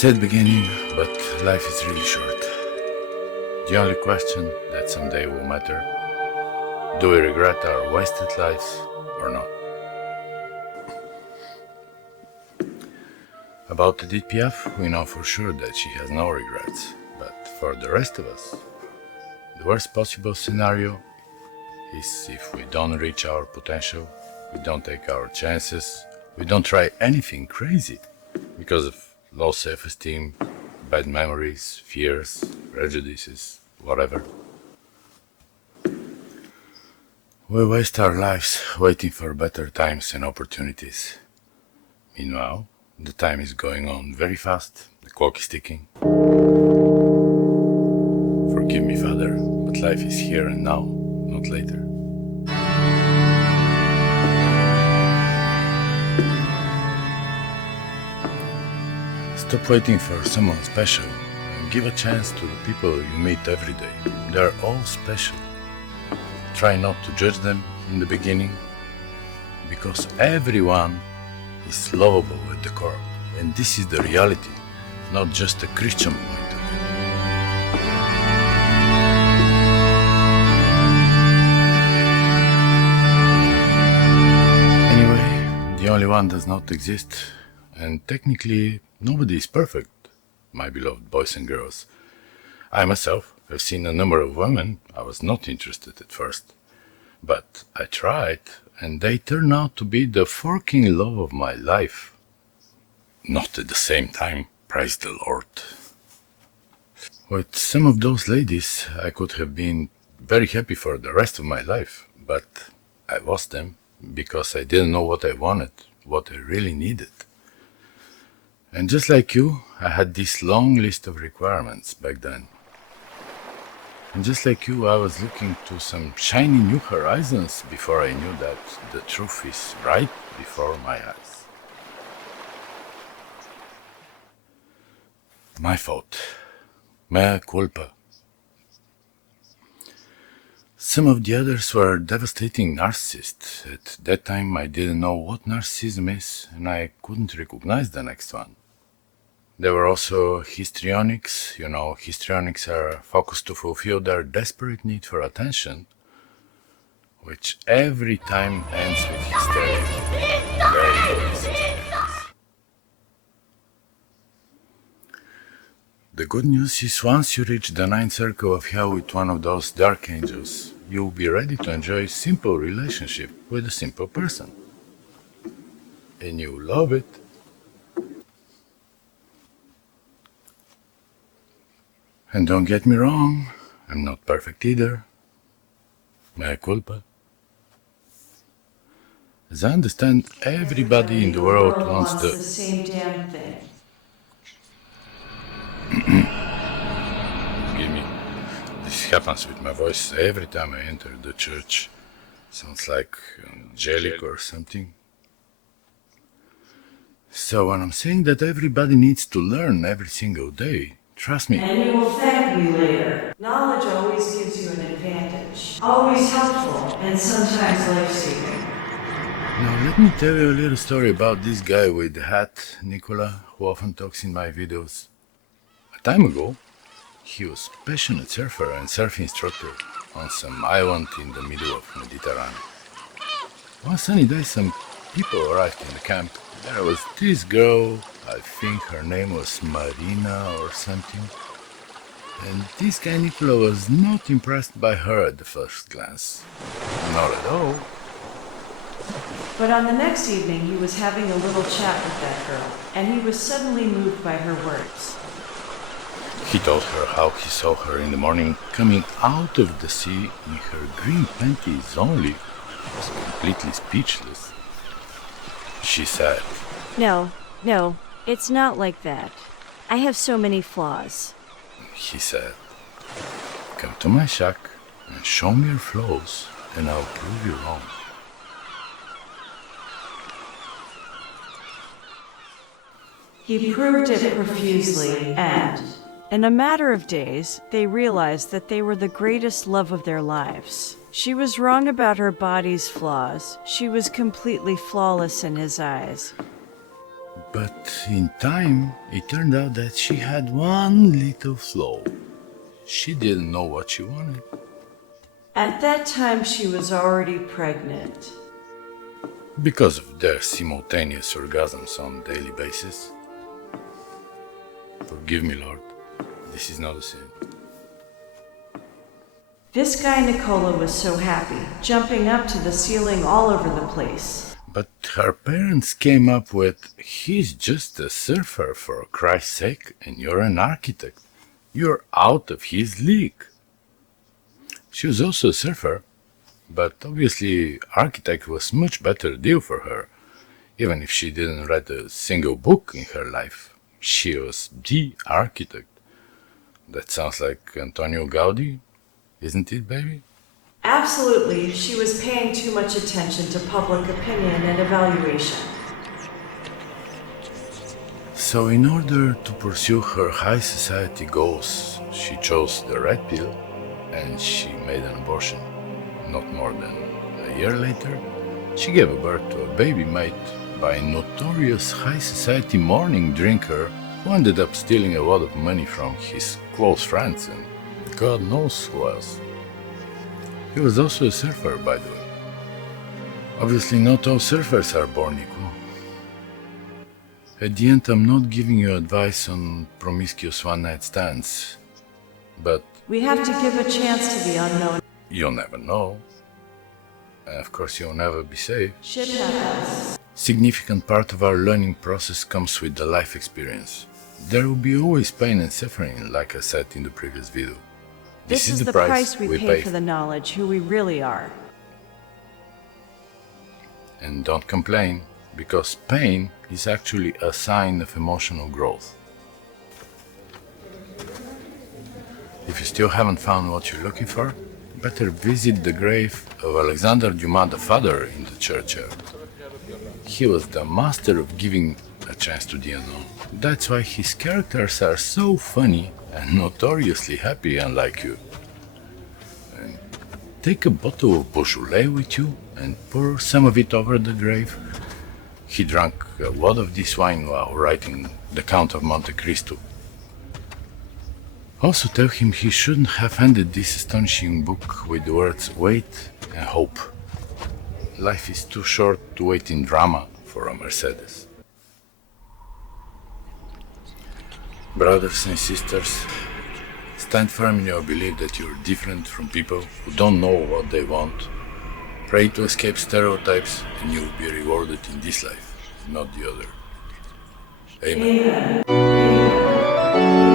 Sad beginning, but life is really short. The only question that someday will matter: do we regret our wasted lives or not? About Edith Piaf, we know for sure that she has no regrets, but for the rest of us, the worst possible scenario is if we don't reach our potential, we don't take our chances, we don't try anything crazy because of low self-esteem, bad memories, fears, prejudices, whatever. We waste our lives waiting for better times and opportunities. Meanwhile, the time is going on very fast, the clock is ticking. Forgive me, Father, but life is here and now, not later. Stop waiting for someone special and give a chance to the people you meet every day. They're all special. Try not to judge them in the beginning, because everyone is lovable at the core, and this is the reality, not just a Christian point of view. Anyway, the only one does not exist, and technically nobody is perfect, my beloved boys and girls. I myself have seen a number of women I was not interested at first, but I tried, and they turned out to be the forking love of my life. Not at the same time, praise the Lord. With some of those ladies, I could have been very happy for the rest of my life, but I lost them because I didn't know what I wanted, what I really needed. And just like you, I had this long list of requirements back then. And just like you, I was looking to some shiny new horizons before I knew that the truth is right before my eyes. My fault. Mea culpa. Some of the others were devastating narcissists. At that time, I didn't know what narcissism is, and I couldn't recognize the next one. There were also histrionics. Histrionics are focused to fulfill their desperate need for attention, which every time ends with hysteria. Very basic experience. The good news is once you reach the ninth circle of hell with one of those dark angels, you'll be ready to enjoy a simple relationship with a simple person. And you'll love it. And don't get me wrong, I'm not perfect either. Mea culpa. As I understand, everybody in the world wants the same damn thing. Give me. This happens with my voice every time I enter the church. Sounds like angelic or something. So when I'm saying that everybody needs to learn every single day, trust me. And you will thank me later. Knowledge always gives you an advantage. Always helpful and sometimes life-saving. Now let me tell you a little story about this guy with the hat, Nicola, who often talks in my videos. A time ago, he was a passionate surfer and surf instructor on some island in the middle of Mediterranean. One sunny day, some people arrived in the camp. There was this girl, I think her name was Marina or something, and this guy Nicola was not impressed by her at the first glance. Not at all. But on the next evening, he was having a little chat with that girl, and he was suddenly moved by her words. He told her how he saw her in the morning coming out of the sea in her green panties only. He was completely speechless. She said, No, it's not like that. I have so many flaws. He said, come to my shack and show me your flaws, and I'll prove you wrong. He proved it profusely, and in a matter of days, they realized that they were the greatest love of their lives. She was wrong about her body's flaws. She was completely flawless in his eyes. But in time, it turned out that she had one little flaw. She didn't know what she wanted. at that time she was already pregnant. Because of their simultaneous orgasms on a daily basis. Forgive me, Lord. This is not a sin. This guy Nicola was so happy, jumping up to the ceiling all over the place. But her parents came up with, he's just a surfer for Christ's sake, and you're an architect. You're out of his league. She was also a surfer, but obviously architect was much better deal for her. Even if she didn't read a single book in her life, she was the architect. That sounds like Antonio Gaudi, isn't it, baby? Absolutely, she was paying too much attention to public opinion and evaluation. So in order to pursue her high society goals, she chose the red pill and she made an abortion. Not more than a year later, she gave birth to a baby made by a notorious high society morning drinker who ended up stealing a lot of money from his close friends and God knows who else. He was also a surfer, by the way. Obviously not all surfers are born equal. At the end, I'm not giving you advice on promiscuous one-night stands, but We have to give a chance to the unknown. you'll never know. And of course, you'll never be safe. Shit happens. Significant part of our learning process comes with the life experience. There will be always pain and suffering, like I said in the previous video. This is the price we pay for the knowledge, who we really are. And don't complain, because pain is actually a sign of emotional growth. If you still haven't found what you're looking for, better visit the grave of Alexander Dumas the Father in the churchyard. He was the master of giving a chance to the unknown. That's why his characters are so funny and notoriously happy, unlike you. And take a bottle of Beaujolais with you and pour some of it over the grave. He drank a lot of this wine while writing The Count of Monte Cristo. Also tell him he shouldn't have ended this astonishing book with the words wait and hope. Life is too short to wait in drama for a Mercedes. Brothers and sisters, stand firm in your belief that you're different from people who don't know what they want. Pray to escape stereotypes and you'll be rewarded in this life, not the other. Amen. Amen.